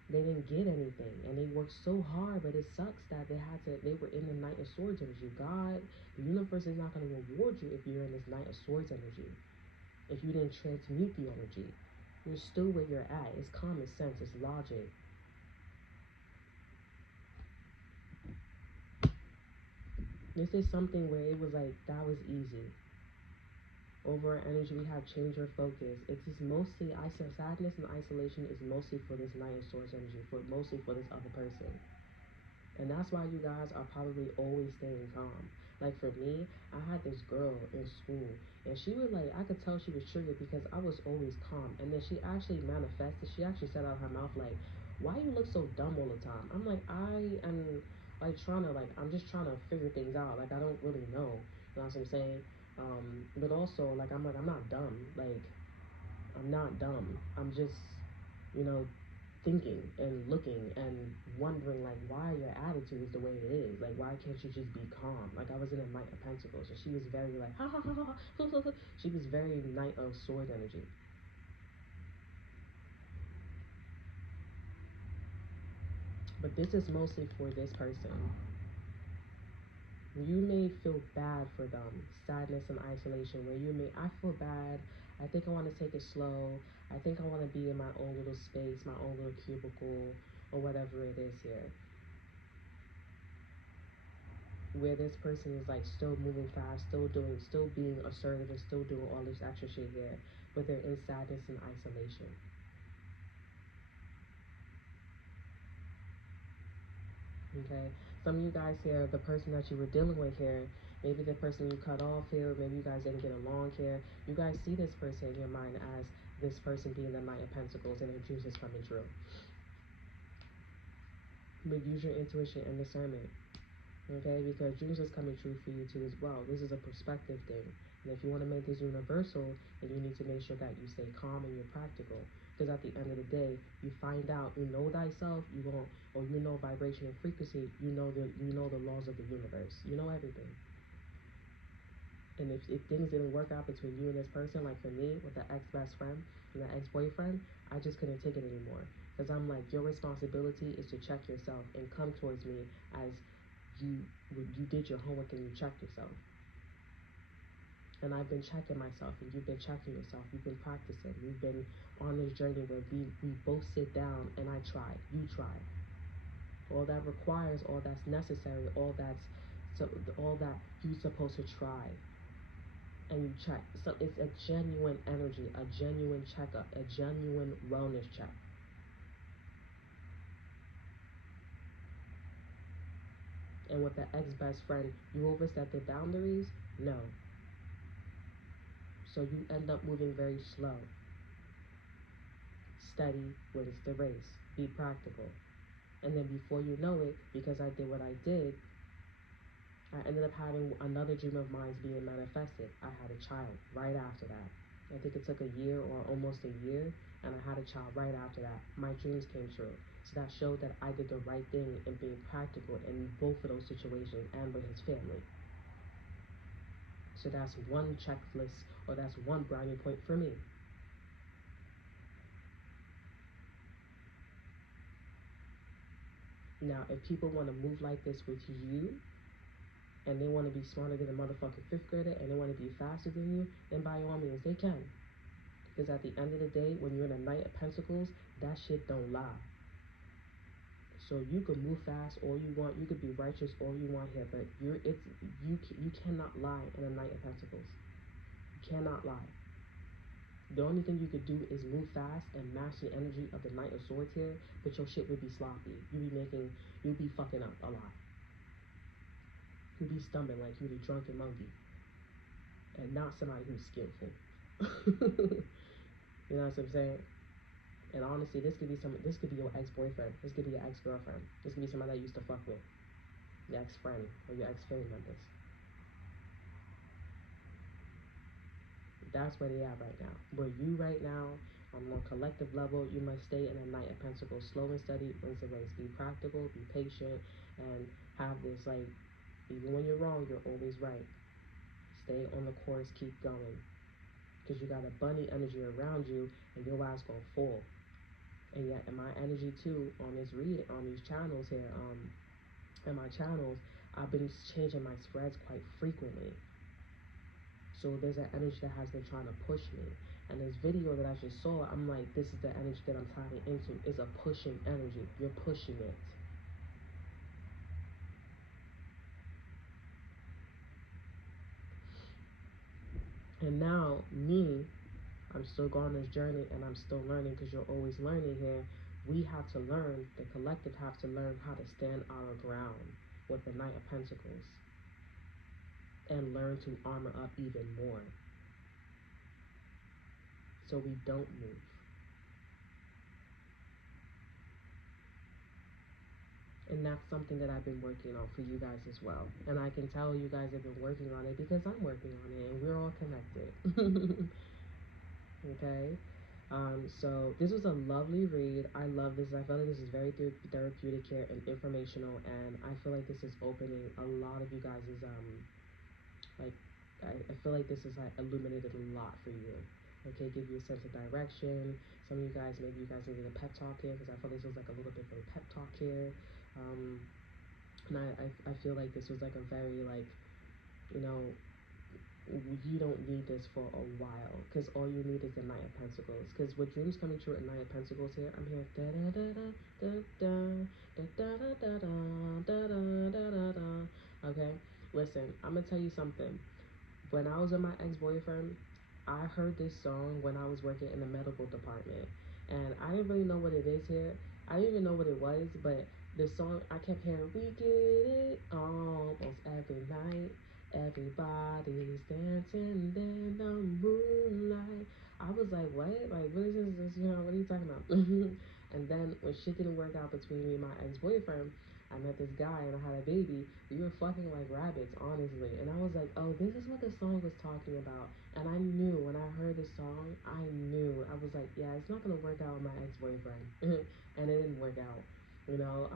They didn't get anything, and they worked so hard, but it sucks that they were in the Knight of Swords energy. God, the universe is not going to reward you if you're in this Knight of Swords energy. If you didn't transmute the energy, you're still where you're at. It's common sense, it's logic. This is something where it was like, that was easy. Over our energy, we have change your focus. It's just mostly, sadness and isolation is mostly for this Knight of Swords energy, mostly for this other person. And that's why you guys are probably always staying calm. Like for me, I had this girl in school, and she would like, I could tell she was triggered because I was always calm. And then she actually manifested, she actually said out her mouth, like, why you look so dumb all the time? I'm like, I am like trying to, like, I'm just trying to figure things out. Like, I don't really know. You know what I'm saying? But also, like, I'm not dumb. Like, I'm not dumb. I'm just, you know, thinking and looking and wondering like why your attitude is the way it is. Like, why can't you just be calm? Like, I was in a Knight of Pentacles, and she was very like ha ha ha ha ha. She was very Knight of Swords energy. But this is mostly for this person. You may feel bad for them, sadness and isolation, where you may, I feel bad, I think I want to take it slow, I think I want to be in my own little space, my own little cubicle, or whatever it is here. Where this person is like still moving fast, still being assertive, and still doing all this extra shit here, but they're in sadness and isolation. Okay, some of you guys here, the person that you were dealing with here, maybe the person you cut off here, maybe you guys didn't get along here. You guys see this person in your mind as this person being the Knight of Pentacles, and their dreams is coming true. But use your intuition and discernment. Okay, because dreams is coming true for you too as well. This is a perspective thing, and if you want to make this universal, then you need to make sure that you stay calm and you're practical. Because at the end of the day, you find out, you know thyself, you won't, or you know vibration and frequency, you know the laws of the universe, you know everything. And if things didn't work out between you and this person, like for me with the ex-best friend and the ex-boyfriend, I just couldn't take it anymore. Because I'm like, your responsibility is to check yourself and come towards me as you did your homework and you checked yourself. And I've been checking myself, and you've been checking yourself. You've been practicing. We've been on this journey where we both sit down and I try, you try. All that requires, all that's necessary, all that you're supposed to try. And you check. So it's a genuine energy, a genuine checkup, a genuine wellness check. And with the ex-best friend, you overstep the boundaries? No. So you end up moving very slow. Steady wins the race. Be practical. And then before you know it, because I did what I did, I ended up having another dream of mine being manifested. I had a child right after that. I think it took a year or almost a year, and I had a child right after that. My dreams came true. So that showed that I did the right thing in being practical in both of those situations and with his family. So that's one checklist, or that's one brownie point for me. Now, if people want to move like this with you, and they want to be smarter than a motherfucking fifth grader, and they want to be faster than you, then by all means, they can. Because at the end of the day, when you're in a Knight of Pentacles, that shit don't lie. So you could move fast all you want, you could be righteous all you want here, but you cannot lie in a Knight of Pentacles. You cannot lie. The only thing you could do is move fast and match the energy of the Knight of Swords here, but your shit would be sloppy. You'd be fucking up a lot. You'd be stumbling like you'd a drunken monkey, and not somebody who's skillful. You know what I'm saying? And honestly, this could be your ex-boyfriend. This could be your ex-girlfriend. This could be somebody that you used to fuck with, your ex-friend or your ex-family members. That's where they are right now. Where you right now, on a more collective level, you must stay in a Knight of Pentacles, slow and steady, wins the race. Be practical, be patient, and have this like, even when you're wrong, you're always right. Stay on the course, keep going, because you got a bunny energy around you, and your ass gonna fall. And yet, in my energy too, on this on these channels here, in my channels, I've been changing my spreads quite frequently. So there's an energy that has been trying to push me. And this video that I just saw, I'm like, this is the energy that I'm tapping into. It's a pushing energy. You're pushing it. And now, me, I'm still going on this journey and I'm still learning, because you're always learning here. We have to learn, the collective have to learn how to stand our ground with the Knight of Pentacles and learn to armor up even more so we don't move. And that's something that I've been working on for you guys as well. And I can tell you guys have been working on it because I'm working on it and we're all connected. Okay? So this was a lovely read. I love this. I feel like this is very therapeutic here and informational, and I feel like this is opening a lot of you guys' like I feel like this is like illuminated a lot for you. Okay, give you a sense of direction. Some of you guys, maybe you guys needed a pep talk here, because I feel this was like a little bit of a pep talk here. And I feel like this was like a very like, you know, you don't need this for a while, because all you need is the Knight of Pentacles. Because with dreams coming true at Knight of Pentacles here, I'm here da da da da da da da da da da da da da da. Okay, listen, I'm gonna tell you something. When I was with my ex-boyfriend, I heard this song when I was working in the medical department, and I didn't really know what it is here. I didn't even know what it was, but the song, I kept hearing, "We get it almost every night. Everybody's dancing in the moonlight." I was like, "What? Like, what is this? You know, what are you talking about?" And then when shit didn't work out between me and my ex-boyfriend, I met this guy and I had a baby. We were fucking like rabbits, honestly. And I was like, oh, this is what the song was talking about. And I knew when I heard the song, I knew. I was like, yeah, it's not gonna work out with my ex-boyfriend. And it didn't work out, you know.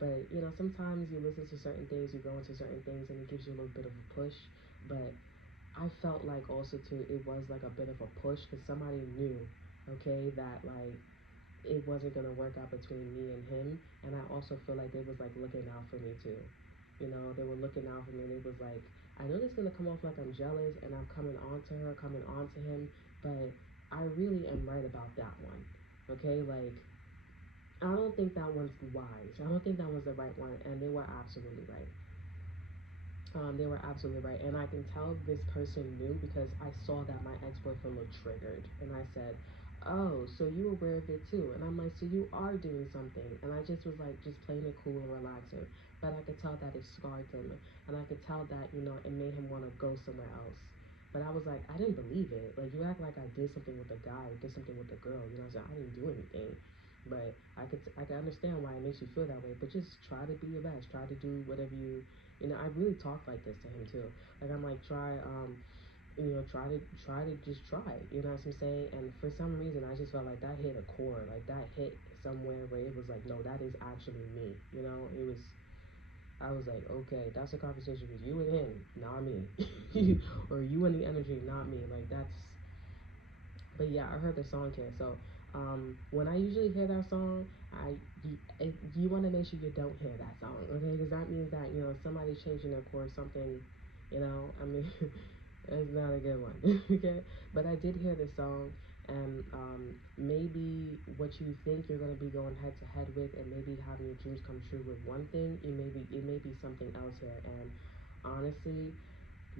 But you know, sometimes you listen to certain things, you go into certain things, and it gives you a little bit of a push. But I felt like also too, it was like a bit of a push, because somebody knew, okay, that like it wasn't gonna work out between me and him. And I also feel like they was like looking out for me too. You know, they were looking out for me. They was like, I know this is gonna come off like I'm jealous and I'm coming on to her, coming on to him, but I really am right about that one. Okay, like I don't think that one's wise. I don't think that was the right one, and they were absolutely right. They were absolutely right, and I can tell this person knew, because I saw that my ex-boyfriend looked triggered, and I said, "Oh, so you aware of it too?" And I'm like, "So you are doing something?" And I just was like, just playing it cool and relaxing, but I could tell that it scarred him, and I could tell that, you know, it made him want to go somewhere else. But I was like, I didn't believe it. Like, you act like I did something with a guy, did something with a girl. You know what I'm saying? I didn't do anything. But I could understand why it makes you feel that way. But just try to be your best. Try to do whatever you know. I really talk like this to him too. Like, I'm like, you know, try to just try. You know what I'm saying? And for some reason, I just felt like that hit a chord. Like that hit somewhere where it was like, no, that is actually me. You know, it was. I was like, okay, that's a conversation with you and him, not me, or you and the energy, not me. Like that's. But yeah, I heard the song here. So when I usually hear that song, you want to make sure you don't hear that song, okay? Because that means that somebody's changing their course, something, I mean, it's not a good one, okay? But I did hear this song, and maybe what you think you're gonna be going head to head with, and maybe having your dreams come true with one thing, it may be something else here. And honestly,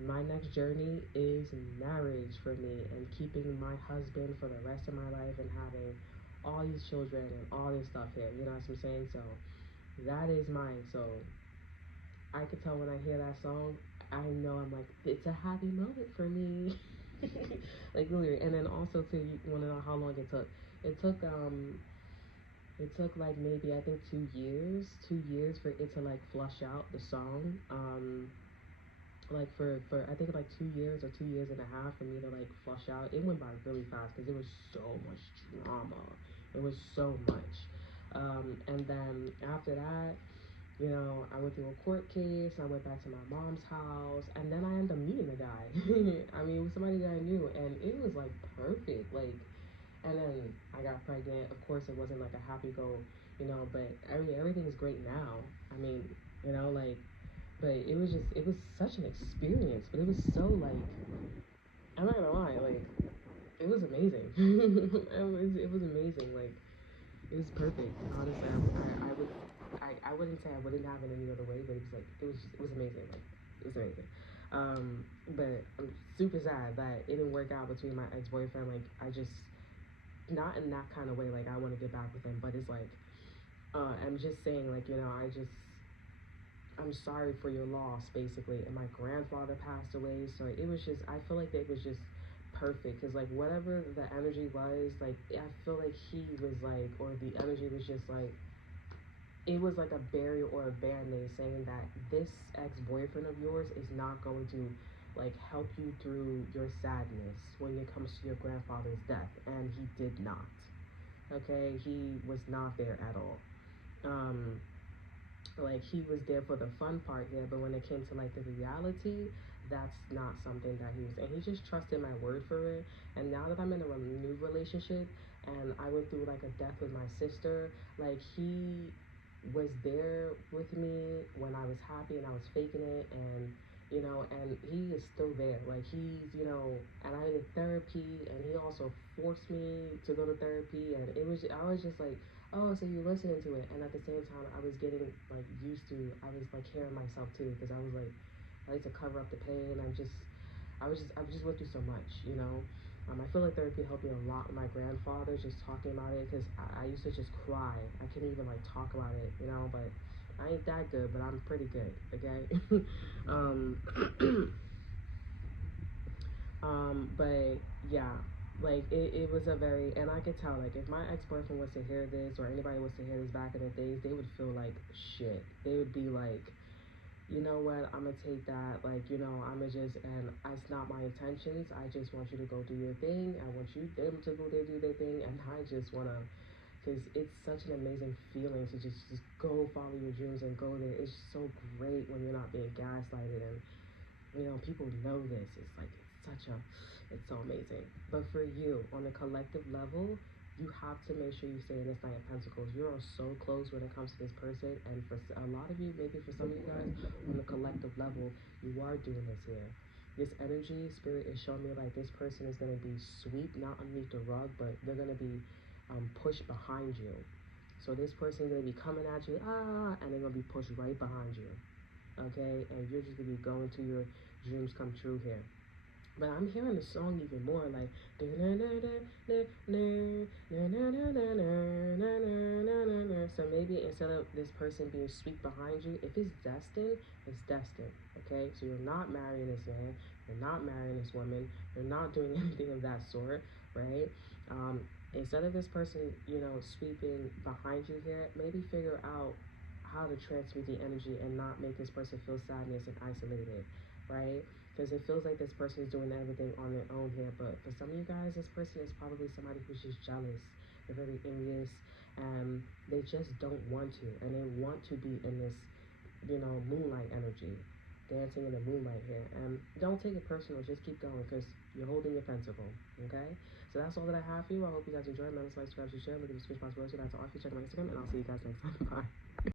my next journey is marriage for me, and keeping my husband for the rest of my life, and having all these children and all this stuff here. You know what I'm saying? So that is mine. So I could tell when I hear that song, I know I'm like, it's a happy moment for me. Like literally. And then also to you want to know how long it took. It took like maybe I think 2 years for it to like flush out the song. Like for I think like 2 years or 2 years and a half for me to like flush out. It went by really fast because it was so much drama. It was so much. And then after that, I went through a court case. I went back to my mom's house, and then I ended up meeting the guy. I mean, it was somebody that I knew, and it was like perfect. Like, and then I got pregnant. Of course, it wasn't like a happy go, but I mean, everything is great now. I mean, like, but it was such an experience. But it was so like, I'm not gonna lie, like, it was amazing. It was amazing. Like, it was perfect. Honestly, I wouldn't say I wouldn't have it any other way, but it was like it was amazing. Like, it was amazing. But I'm super sad that it didn't work out between my ex boyfriend. Like, I just not in that kind of way. Like, I want to get back with him, but it's like I'm just saying, like, I'm sorry for your loss, basically. And my grandfather passed away, so it was just, I feel like it was just perfect. Because, like, whatever the energy was, like, I feel like he was like, or the energy was just like, it was like a barrier or a band-aid saying that this ex-boyfriend of yours is not going to, like, help you through your sadness when it comes to your grandfather's death. And he did not. Okay? He was not there at all. Like, he was there for the fun part here, but when it came to like the reality, that's not something that he was, and he just trusted my word for it. And now that I'm in a new relationship, and I went through like a death with my sister, like, he was there with me when I was happy and I was faking it, and and he is still there. Like, he's, and I did therapy, and he also forced me to go to therapy, and I was just like, oh, so you're listening to it. And at the same time, I was getting like used to, I was like hearing myself too, because I was like, I like to cover up the pain. I just went through so much, I feel like therapy helped me a lot with my grandfather, just talking about it, because I used to just cry. I couldn't even like talk about it, but I ain't that good, but I'm pretty good, okay? But yeah, like, it was a very, and I could tell, like, if my ex-boyfriend was to hear this, or anybody was to hear this back in the days, they would feel like shit. They would be like, you know what, I'm gonna take that, like, I'm gonna just, and it's not my intentions. I just want you to go do your thing. I want them to go there, do their thing, and I just wanna, because it's such an amazing feeling to just go follow your dreams and go there. It's so great when you're not being gaslighted, and people know this. It's like, it's so amazing. But for you, on a collective level, you have to make sure you stay in this Nine of Pentacles. You are so close when it comes to this person, and for a lot of you, maybe for some of you guys, on a collective level, you are doing this here. This energy, spirit is showing me like this person is going to be swept, not underneath the rug, but they're going to be pushed behind you. So this person is going to be coming at you, and they're going to be pushed right behind you. Okay, and you're just gonna be going to your dreams come true here. But I'm hearing the song even more like, so maybe instead of this person being sweet behind you, if it's destined, it's destined. Okay, so you're not marrying this man, you're not marrying this woman, you're not doing anything of that sort, right? Instead of this person, sweeping behind you here, maybe figure out how to transmute the energy and not make this person feel sadness and isolated, right? Because it feels like this person is doing everything on their own here, but for some of you guys, this person is probably somebody who's just jealous. They're very envious, and they just don't want to, and they want to be in this, moonlight energy, dancing in the moonlight here. And don't take it personal, just keep going, because you're holding your pentacle, okay? So that's all that I have for you. I hope you guys enjoy. Remember to like, subscribe, share, look at the responsibility. That's all. If you check my Instagram, and I'll see you guys next time. Bye.